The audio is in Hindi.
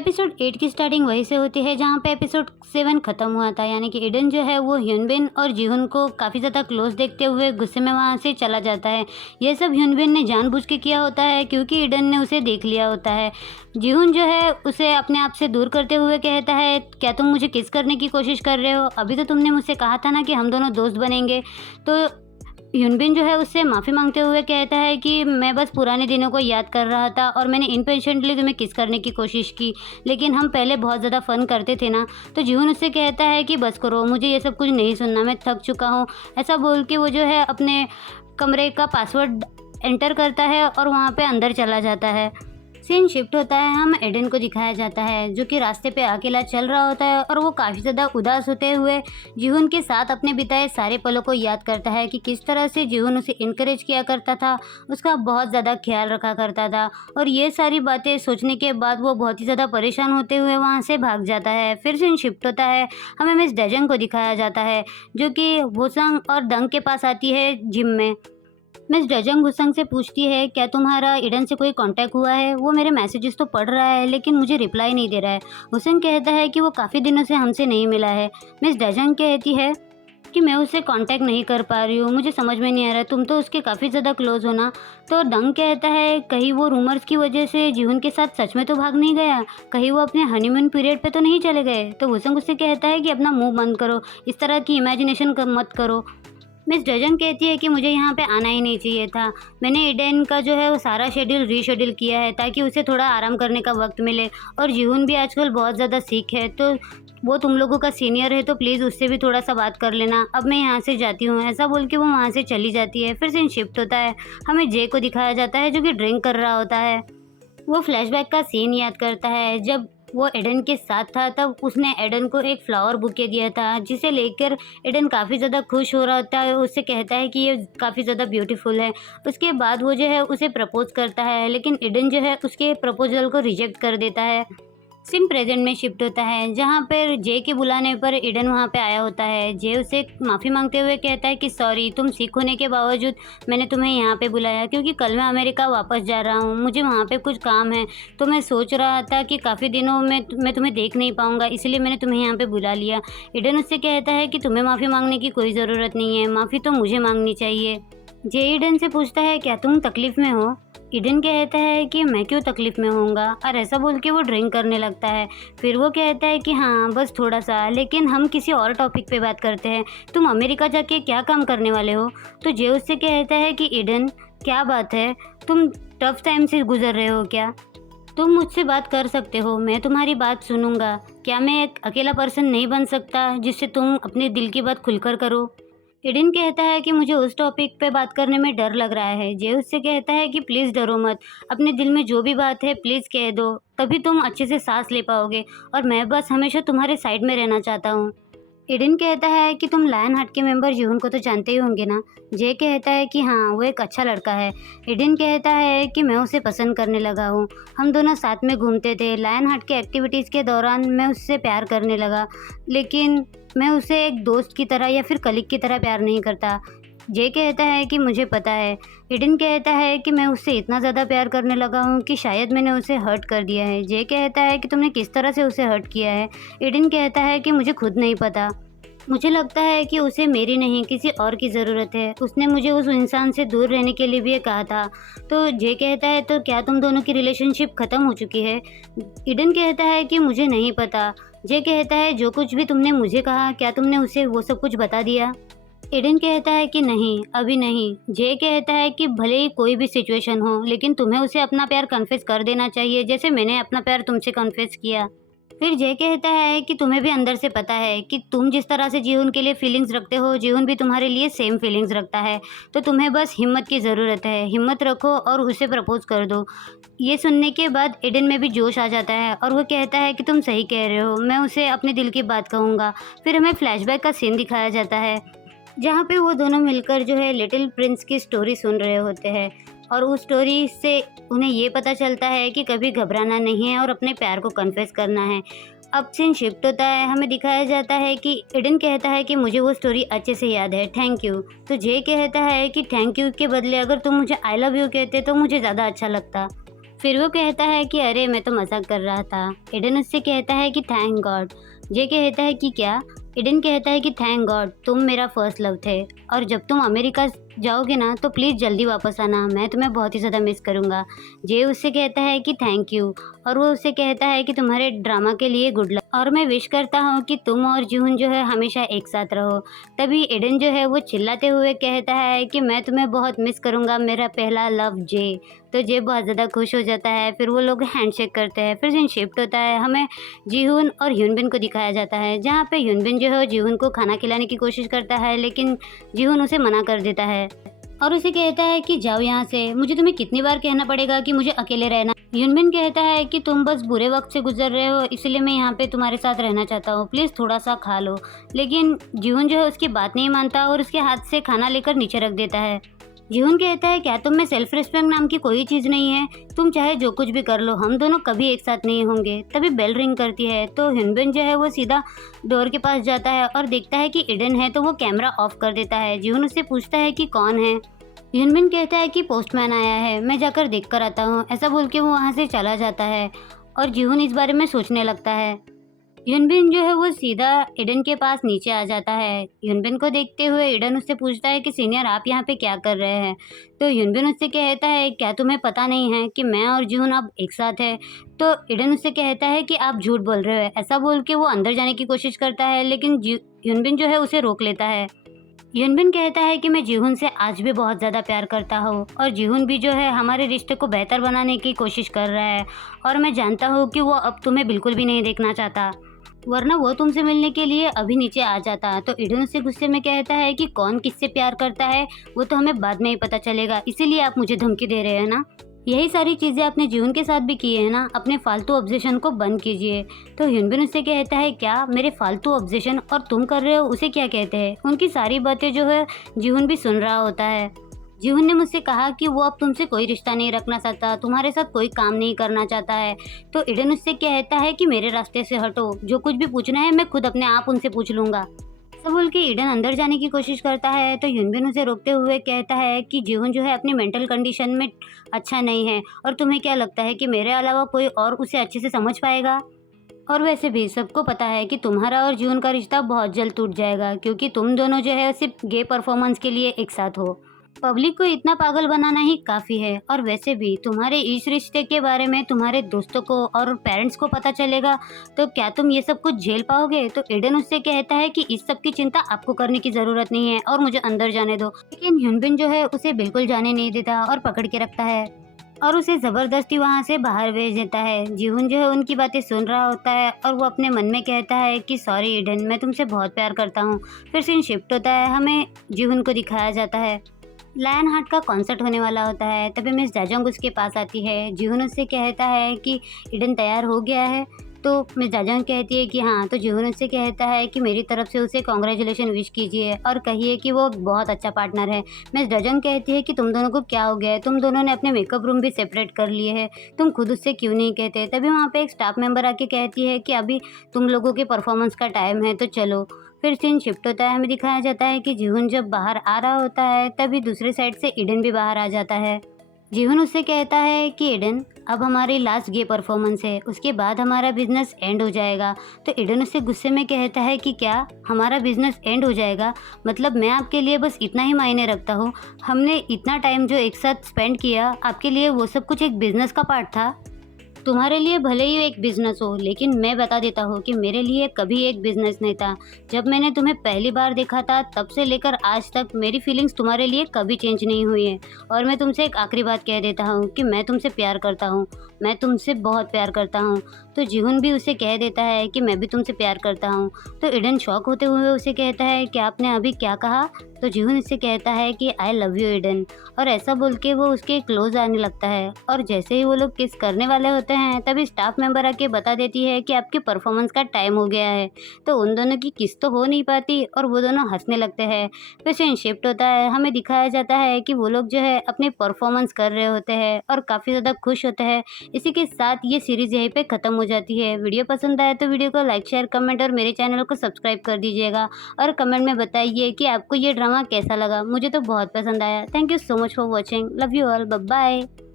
एपिसोड 8 की स्टार्टिंग वहीं से होती है जहाँ पे एपिसोड 7 ख़त्म हुआ था, यानी कि ईडन जो है वो ह्यूनबिन और जीहुन को काफ़ी ज़्यादा क्लोज देखते हुए गुस्से में वहाँ से चला जाता है। ये सब ह्यूनबिन ने जानबूझ के किया होता है क्योंकि ईडन ने उसे देख लिया होता है। जीहुन जो है उसे अपने आप से दूर करते हुए कहता है, क्या तुम मुझे किस करने की कोशिश कर रहे हो? अभी तो तुमने मुझसे कहा था ना कि हम दोनों दोस्त बनेंगे। तो ह्यूनबिन जो है उससे माफ़ी मांगते हुए कहता है कि मैं बस पुराने दिनों को याद कर रहा था और मैंने इनपेशेंटली तुम्हें किस करने की कोशिश की, लेकिन हम पहले बहुत ज़्यादा फ़न करते थे ना। तो जीहुन उससे कहता है कि बस करो, मुझे ये सब कुछ नहीं सुनना, मैं थक चुका हूँ। ऐसा बोल के वो जो है अपने कमरे का पासवर्ड एंटर करता है और वहाँ पे अंदर चला जाता है। सीन शिफ्ट होता है, हम एडन को दिखाया जाता है जो कि रास्ते पे अकेला चल रहा होता है और वो काफ़ी ज़्यादा उदास होते हुए जीहुन के साथ अपने बिताए सारे पलों को याद करता है कि किस तरह से जीहुन उसे इनकरेज किया करता था, उसका बहुत ज़्यादा ख्याल रखा करता था। और ये सारी बातें सोचने के बाद वो बहुत ही ज़्यादा परेशान होते हुए वहाँ से भाग जाता है। फिर सीन शिफ्ट होता है, हमें मिस डेजंग को दिखाया जाता है जो कि वोसंग और दंग के पास आती है जिम में। मिस डजंग हुसंग से पूछती है, क्या तुम्हारा ईडन से कोई कांटेक्ट हुआ है? वो मेरे मैसेजेस तो पढ़ रहा है लेकिन मुझे रिप्लाई नहीं दे रहा है। हुसंग कहता है कि वो काफ़ी दिनों से हमसे नहीं मिला है। मिस डजंग कहती है कि मैं उससे कांटेक्ट नहीं कर पा रही हूँ, मुझे समझ में नहीं आ रहा, तुम तो उसके काफ़ी ज़्यादा क्लोज हो ना। तो दंग कहता है, कहीं वो रूमर्स की वजह से जीहुन के साथ सच में तो भाग नहीं गया, कहीं वो अपने हनीमून पीरियड पे तो नहीं चले गए। तो हुसंग उससे कहता है कि अपना मुंह बंद करो, इस तरह की इमेजिनेशन मत करो। मिस डजन कहती है कि मुझे यहाँ पे आना ही नहीं चाहिए था, मैंने ईडन का जो है वो सारा शेड्यूल रीशेड्यूल किया है ताकि उसे थोड़ा आराम करने का वक्त मिले। और जीहुन भी आजकल बहुत ज़्यादा सीख है, तो वो तुम लोगों का सीनियर है, तो प्लीज़ उससे भी थोड़ा सा बात कर लेना, अब मैं यहाँ से जाती हूँ। ऐसा बोल के वो वहाँ से चली जाती है। फिर सीन शिफ्ट होता है, हमें जे को दिखाया जाता है जो कि ड्रिंक कर रहा होता है। वो फ्लैशबैक का सीन याद करता है, जब वो एडन के साथ था तब उसने एडन को एक फ्लावर बुके दिया था जिसे लेकर एडन काफ़ी ज़्यादा खुश हो रहा होता है। उससे कहता है कि ये काफ़ी ज़्यादा ब्यूटीफुल है। उसके बाद वो जो है उसे प्रपोज करता है, लेकिन एडन जो है उसके प्रपोजल को रिजेक्ट कर देता है। सिम प्रेजेंट में शिफ्ट होता है जहाँ पर जे के बुलाने पर ईडन वहाँ पे आया होता है। जे उसे माफ़ी मांगते हुए कहता है कि सॉरी, तुम सिख होने के बावजूद मैंने तुम्हें यहाँ पे बुलाया क्योंकि कल मैं अमेरिका वापस जा रहा हूँ, मुझे वहाँ पे कुछ काम है। तो मैं सोच रहा था कि काफ़ी दिनों में मैं तुम्हें देख नहीं पाऊँगा, इसलिए मैंने तुम्हें यहाँ पर बुला लिया। ईडन उससे कहता है कि तुम्हें माफ़ी मांगने की कोई ज़रूरत नहीं है, माफ़ी तो मुझे मांगनी चाहिए। जे ईडन से पूछता है, क्या तुम तकलीफ़ में हो? ईडन कहता है कि मैं क्यों तकलीफ़ में होऊंगा, और ऐसा बोल के वो ड्रिंक करने लगता है। फिर वो कहता है कि हाँ बस थोड़ा सा, लेकिन हम किसी और टॉपिक पे बात करते हैं, तुम अमेरिका जाके क्या काम करने वाले हो? तो जे उससे कहता है कि ईडन क्या बात है, तुम टफ टाइम से गुजर रहे हो क्या? तुम मुझसे बात कर सकते हो, मैं तुम्हारी बात सुनूंगा। क्या मैं एक अकेला पर्सन नहीं बन सकता जिससे तुम अपने दिल की बात खुलकर करो? ईडन कहता है कि मुझे उस टॉपिक पे बात करने में डर लग रहा है। जे उससे कहता है कि प्लीज़ डरो मत, अपने दिल में जो भी बात है प्लीज़ कह दो, तभी तुम अच्छे से सांस ले पाओगे, और मैं बस हमेशा तुम्हारे साइड में रहना चाहता हूँ। ईडन कहता है कि तुम लायन हार्ट के मेंबर जीहुन को तो जानते ही होंगे ना। जे कहता है कि हाँ वो एक अच्छा लड़का है। ईडन कहता है कि मैं उसे पसंद करने लगा हूँ, हम दोनों साथ में घूमते थे, लायन हार्ट के एक्टिविटीज़ के दौरान मैं उससे प्यार करने लगा, लेकिन मैं उसे एक दोस्त की तरह या फिर कलीग की तरह प्यार नहीं करता। जे कहता है कि मुझे पता है। ईडन कहता है कि मैं उससे इतना ज़्यादा प्यार करने लगा हूँ कि शायद मैंने उसे हर्ट कर दिया है। जे कहता है कि तुमने किस तरह से उसे हर्ट किया है? ईडन कहता है कि मुझे खुद नहीं पता, मुझे लगता है कि उसे मेरी नहीं किसी और की ज़रूरत है, उसने मुझे उस इंसान से दूर रहने के लिए भी ये कहा था। तो जे कहता है, तो क्या तुम दोनों की रिलेशनशिप ख़त्म हो चुकी है? ईडन कहता है कि मुझे नहीं पता। जे कहता है, जो कुछ भी तुमने मुझे कहा क्या तुमने उसे वो सब कुछ बता दिया? ईडन कहता है कि नहीं, अभी नहीं। जे कहता है कि भले ही कोई भी सिचुएशन हो, लेकिन तुम्हें उसे अपना प्यार कन्फेस कर देना चाहिए जैसे मैंने अपना प्यार तुमसे कन्फेस किया। फिर जे कहता है कि तुम्हें भी अंदर से पता है कि तुम जिस तरह से जीहुन के लिए फीलिंग्स रखते हो, जीहुन भी तुम्हारे लिए सेम फीलिंग्स रखता है, तो तुम्हें बस हिम्मत की ज़रूरत है, हिम्मत रखो और उसे प्रपोज कर दो। ये सुनने के बाद ईडन में भी जोश आ जाता है और वो कहता है कि तुम सही कह रहे हो, मैं उसे अपने दिल की बात कहूँगा। फिर हमें फ्लैशबैक का सीन दिखाया जाता है जहाँ पे वो दोनों मिलकर जो है लिटिल प्रिंस की स्टोरी सुन रहे होते हैं, और उस स्टोरी से उन्हें ये पता चलता है कि कभी घबराना नहीं है और अपने प्यार को कन्फेस करना है। अब सीन शिफ्ट होता है, हमें दिखाया जाता है कि ईडन कहता है कि मुझे वो स्टोरी अच्छे से याद है, थैंक यू। तो जे कहता है कि थैंक यू के बदले अगर तुम मुझे आई लव यू कहते तो मुझे ज़्यादा अच्छा लगता। फिर वो कहता है कि अरे मैं तो मजाक कर रहा था। एडन उससे कहता है कि थैंक गॉड। जे कहता है कि क्या? एडन कहता है कि थैंक गॉड तुम मेरा फर्स्ट लव थे, और जब तुम अमेरिका जाओगे ना तो प्लीज़ जल्दी वापस आना, मैं तुम्हें बहुत ही ज़्यादा मिस करूँगा। जे उससे कहता है कि थैंक यू, और वो उससे कहता है कि तुम्हारे ड्रामा के लिए गुड लक, और मैं विश करता हूँ कि तुम और जूहन जो है हमेशा एक साथ रहो। तभी एडन जो है वो चिल्लाते हुए कहता है कि मैं तुम्हें बहुत मिस करूँगा मेरा पहला लव जे। तो जे बहुत ज़्यादा खुश हो जाता है, फिर वो लोग हैंडशेक करते हैं, फिर सीन शिफ्ट होता है, हमें जीहुन और ह्यूनबिन को दिखाया जाता है, जहाँ पे ह्यूनबिन जो है जीहुन को खाना खिलाने की कोशिश करता है, लेकिन जीहुन उसे मना कर देता है और उसे कहता है कि जाओ यहाँ से, मुझे तुम्हें कितनी बार कहना पड़ेगा कि मुझे अकेले रहना। ह्यूनबिन कहता है कि तुम बस बुरे वक्त से गुजर रहे हो, इसलिए मैं यहाँ पे तुम्हारे साथ रहना चाहता हूँ, प्लीज़ थोड़ा सा खा लो। लेकिन जीहुन जो है उसकी बात नहीं मानता और उसके हाथ से खाना लेकर नीचे रख देता है। जीहुन कहता है क्या तुम में सेल्फ रिस्पेक्ट नाम की कोई चीज़ नहीं है? तुम चाहे जो कुछ भी कर लो, हम दोनों कभी एक साथ नहीं होंगे। तभी बेल रिंग करती है तो ह्यूनबिन जो है वो सीधा डोर के पास जाता है और देखता है कि एडन है, तो वो कैमरा ऑफ कर देता है। जीहुन उससे पूछता है कि कौन है? ह्यूनबिन कहता है कि पोस्टमैन आया है, मैं जाकर देख कर आता हूँ। ऐसा बोल के वो वहाँ से चला जाता है और जीहुन इस बारे में सोचने लगता है। ह्यूनबिन जो है वो सीधा एडन के पास नीचे आ जाता है। ह्यूनबिन को देखते हुए एडन उससे पूछता है कि सीनियर आप यहाँ पे क्या कर रहे हैं? तो ह्यूनबिन उससे कहता है क्या तुम्हें पता नहीं है कि मैं और जून अब एक साथ है? तो एडन उससे कहता है कि आप झूठ बोल रहे हो। ऐसा बोल के वो अंदर जाने की कोशिश करता है, लेकिन ह्यूनबिन जो है उसे रोक लेता है। ह्यूनबिन कहता है कि मैं जीहुन से आज भी बहुत ज़्यादा प्यार करता हूँ और जीहुन भी जो है हमारे रिश्ते को बेहतर बनाने की कोशिश कर रहा है, और मैं जानता हूँ कि वो अब तुम्हें बिल्कुल भी नहीं देखना चाहता, वरना वो तुमसे मिलने के लिए अभी नीचे आ जाता। तो एडन उससे गुस्से में कहता है कि कौन किससे प्यार करता है वो तो हमें बाद में ही पता चलेगा, इसीलिए आप मुझे धमकी दे रहे हैं ना? यही सारी चीज़ें आपने जीवन के साथ भी की है ना, अपने फालतू ऑब्जेशन को बंद कीजिए। तो ह्यूनबिन उससे कहता है क्या मेरे फालतू ऑब्जेशन और तुम कर रहे हो उसे क्या कहते हैं? उनकी सारी बातें जो है जीवन भी सुन रहा होता है। जीवन ने मुझसे कहा कि वो अब तुमसे कोई रिश्ता नहीं रखना चाहता, तुम्हारे साथ कोई काम नहीं करना चाहता है। तो एडन उससे कहता है कि मेरे रास्ते से हटो, जो कुछ भी पूछना है मैं खुद अपने आप उनसे पूछ लूँगा। ऐसा बोल के ईडन अंदर जाने की कोशिश करता है तो ह्यूनबिन उसे रोकते हुए कहता है कि जीवन जो है अपनी मेंटल कंडीशन में अच्छा नहीं है, और तुम्हें क्या लगता है कि मेरे अलावा कोई और उसे अच्छे से समझ पाएगा? और वैसे भी सबको पता है कि तुम्हारा और जीवन का रिश्ता बहुत जल्द टूट जाएगा, क्योंकि तुम दोनों जो है सिर्फ गे परफॉर्मेंस के लिए एक साथ हो। पब्लिक को इतना पागल बनाना ही काफ़ी है, और वैसे भी तुम्हारे इस रिश्ते के बारे में तुम्हारे दोस्तों को और पेरेंट्स को पता चलेगा तो क्या तुम ये सब कुछ झेल पाओगे? तो एडन उससे कहता है कि इस सब की चिंता आपको करने की ज़रूरत नहीं है और मुझे अंदर जाने दो। लेकिन ह्यूनबिन जो है उसे बिल्कुल जाने नहीं देता और पकड़ के रखता है और उसे ज़बरदस्ती वहाँ से बाहर भेज देता है। जीवन जो है उनकी बातें सुन रहा होता है और वो अपने मन में कहता है कि सॉरी एडन, मैं तुमसे बहुत प्यार करता हूँ। फिर सीन शिफ्ट होता है, हमें जीवन को दिखाया जाता है। लायन हार्ट का कॉन्सर्ट होने वाला होता है। तभी मिस जाजोंग उसके पास आती है। जीहुन उससे कहता है कि ईडन तैयार हो गया है। तो मिस जाजोंग कहती है कि हाँ। तो जीहुन उससे कहता है कि मेरी तरफ से उसे कॉन्ग्रेचुलेशन विश कीजिए और कहिए कि वो बहुत अच्छा पार्टनर है। मिस जाजोंग कहती है कि तुम दोनों को क्या हो गया है, तुम दोनों ने अपने मेकअप रूम भी सेपरेट कर लिए हैं, तुम खुद उससे क्यों नहीं कहते? तभी वहाँ पे एक स्टाफ मेंबर आके कहती है कि अभी तुम लोगों के परफॉर्मेंस का टाइम है तो चलो। फिर सीन शिफ्ट होता है, हमें दिखाया जाता है कि जीहुन जब बाहर आ रहा होता है तभी दूसरे साइड से ईडन भी बाहर आ जाता है। जीहुन उससे कहता है कि ईडन अब हमारी लास्ट गे परफॉर्मेंस है, उसके बाद हमारा बिजनेस एंड हो जाएगा। तो ईडन उससे गुस्से में कहता है कि क्या हमारा बिजनेस एंड हो जाएगा? मतलब मैं आपके लिए बस इतना ही मायने रखता हूँ? हमने इतना टाइम जो एक साथ स्पेंड किया आपके लिए वो सब कुछ एक बिजनेस का पार्ट था? तुम्हारे लिए भले ही एक बिजनेस हो, लेकिन मैं बता देता हूँ कि मेरे लिए कभी एक बिजनेस नहीं था। जब मैंने तुम्हें पहली बार देखा था तब से लेकर आज तक मेरी फीलिंग्स तुम्हारे लिए कभी चेंज नहीं हुई हैं। और मैं तुमसे एक आखिरी बात कह देता हूँ कि मैं तुमसे प्यार करता हूँ, मैं तुमसे बहुत प्यार करता हूँ। तो जीहुन भी उसे कह देता है कि मैं भी तुमसे प्यार करता हूँ। तो ईडन शॉक होते हुए उसे कहता है कि आपने अभी क्या कहा? तो जीहुन इससे कहता है कि आई लव यू ईडन, और ऐसा बोल के वो उसके क्लोज आने लगता है। और जैसे ही वो लोग किस करने वाले होते हैं तभी स्टाफ मेंबर आके बता देती है कि आपके परफॉर्मेंस का टाइम हो गया है। तो उन दोनों की किस तो हो नहीं पाती और वो दोनों हंसने लगते हैं। फिर सीन शिफ्ट होता है, हमें दिखाया जाता है कि वो लोग जो है अपने परफॉर्मेंस कर रहे होते हैं और काफ़ी ज़्यादा खुश होते हैं। इसी के साथ ये सीरीज़ यहीं पे ख़त्म हो जाती है। वीडियो पसंद आए तो वीडियो को लाइक, शेयर, कमेंट और मेरे चैनल को सब्सक्राइब कर दीजिएगा। और कमेंट में बताइए कि आपको ये ड्रामा कैसा लगा। मुझे तो बहुत पसंद आया। Thank you so much for watching. Love you all. Bye bye.